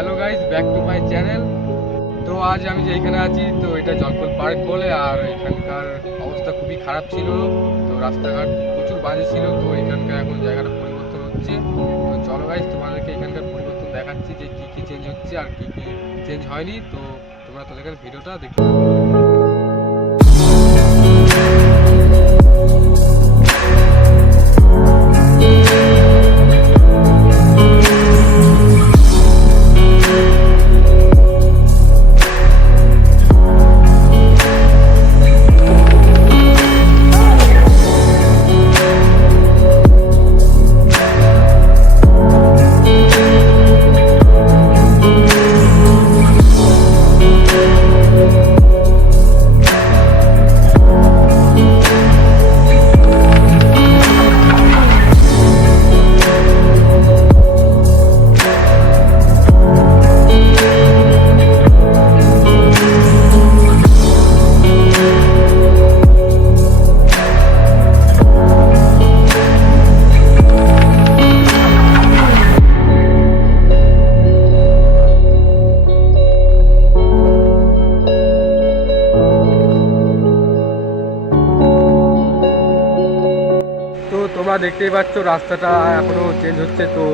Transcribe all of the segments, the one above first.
Hello guys, back to my channel. তো আজ আমি যেখানে আছি তো এটা জলপল পার্ক বলে, আর এখানকার অবস্থা খুবই খারাপ ছিল। তো রাস্তাঘাট প্রচুর বাজে ছিল। তো এখানকার এখন জায়গাটা পরিবর্তন হচ্ছে। তো চলো গাইস, তোমাদেরকে এখানকার পরিবর্তন দেখাচ্ছি যে কি কি চেঞ্জ হচ্ছে আর কি কি চেঞ্জ হয়নি। তো তোমরা তাদের ভিডিওটা দেখতে থাকো। তো তোমরা দেখতেই পাচ্ছ রাস্তাটা এখনও চেঞ্জ হচ্ছে। তো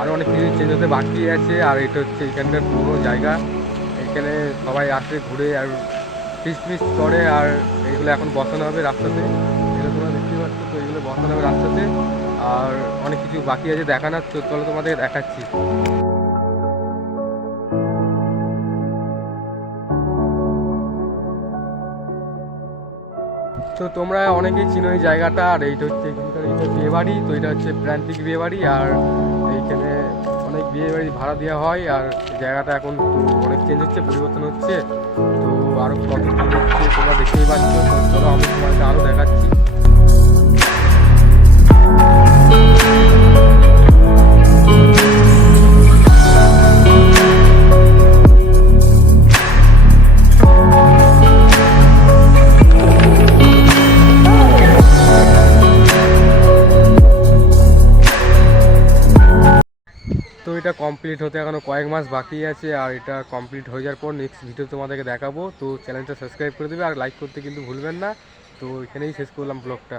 আরও অনেক কিছু চেঞ্জ হতে বাকি আছে। আর এটা হচ্ছে এখানকার পুরো জায়গা। এখানে সবাই আসে ঘুরে আর ফিস্ট ফিস্ট করে। আর এগুলো এখন বসানো হবে রাস্তাতে। এগুলো তোমরা দেখতেই পাচ্ছ। তো এগুলো বসানো হবে রাস্তাতে। আর অনেক কিছু বাকি আছে দেখানোর। তো চলো তোমাদের দেখাচ্ছি। তো তোমরা অনেকেই চিনো এই জায়গাটা। আর এইটা হচ্ছে এখানকার এইটা বিয়ে বাড়ি। তো এটা হচ্ছে প্রান্তিক বিয়ে বাড়ি। আর এইখানে অনেক বিয়ে বাড়ি ভাড়া দেওয়া হয়। আর জায়গাটা এখন অনেক চেঞ্জ হচ্ছে, পরিবর্তন হচ্ছে। তো আরও কত চেঞ্জ হচ্ছে তোমরা দেখতেই পাচ্ছ। তো চলো আমি তোমাকে আরও দেখাচ্ছি। তো এটা কমপ্লিট হতে এখনও কয়েক মাস বাকি আছে। আর এটা কমপ্লিট হয়ে যাওয়ার পর নেক্সট ভিডিও তোমাদেরকে দেখাবো। তো চ্যানেলটা সাবস্ক্রাইব করে দেবে আর লাইক করতে কিন্তু ভুলবেন না। তো এখানেই শেষ করলাম ব্লগটা।